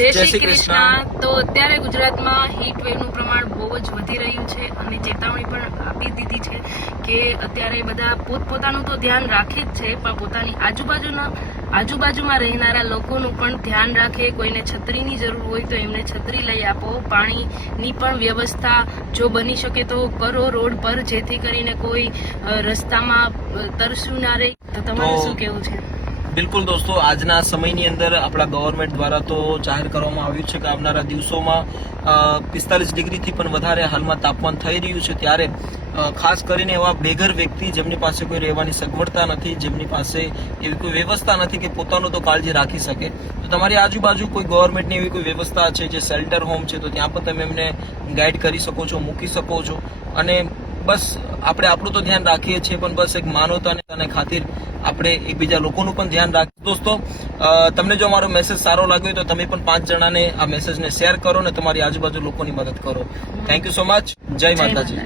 જય શ્રી કૃષ્ણ। તો અત્યારે ગુજરાતમાં હીટ વેવનું પ્રમાણ બહુ જ વધી રહ્યું છે અને ચેતવણી પણ આપી દીધી છે કે અત્યારે બધા પોતપોતાનું તો ધ્યાન રાખે જ છે, પણ પોતાની આજુબાજુમાં રહેનારા લોકોનું પણ ધ્યાન રાખે। કોઈને છત્રીની જરૂર હોય તો એમને છત્રી લઈ આપો। પાણીની પણ વ્યવસ્થા જો બની શકે તો કરો રોડ પર, જેથી કરીને કોઈ રસ્તામાં તરસ્યું ના રહે। તો તમારું શું કહેવું છે? બિલકુલ દોસ્તો, આજના સમયની અંદર આપણા ગવર્મેન્ટ દ્વારા તો જાહેર કરવામાં આવ્યું છે કે આવનારા દિવસોમાં 45 ડિગ્રીથી પણ વધારે હાલમાં તાપમાન થઈ રહ્યું છે, ત્યારે ખાસ કરીને એવા બેઘર વ્યક્તિ જેમની પાસે કોઈ રહેવાની સગવડતા નથી, જેમની પાસે એવી કોઈ વ્યવસ્થા નથી કે પોતાનું તો કાળજી રાખી શકે, તો તમારી આજુબાજુ કોઈ ગવર્મેન્ટની એવી કોઈ વ્યવસ્થા છે જે શેલ્ટર હોમ છે, તો ત્યાં પણ તમે એમને ગાઈડ કરી શકો છો, મૂકી શકો છો। અને બસ આપણે આપણું તો ધ્યાન રાખીએ છીએ, પણ બસ એક માનવતાને ખાतिर આપણે એકબીજા લોકોનું પણ ધ્યાન રાખીએ। દોસ્તો, તમને જો અમારો મેસેજ સારો લાગ્યો તો તમે પણ 5 જણાને આ મેસેજને શેર કરો અને તમારી આજુબાજુ લોકોની મદદ કરો। Thank you so much. જય માતાજી।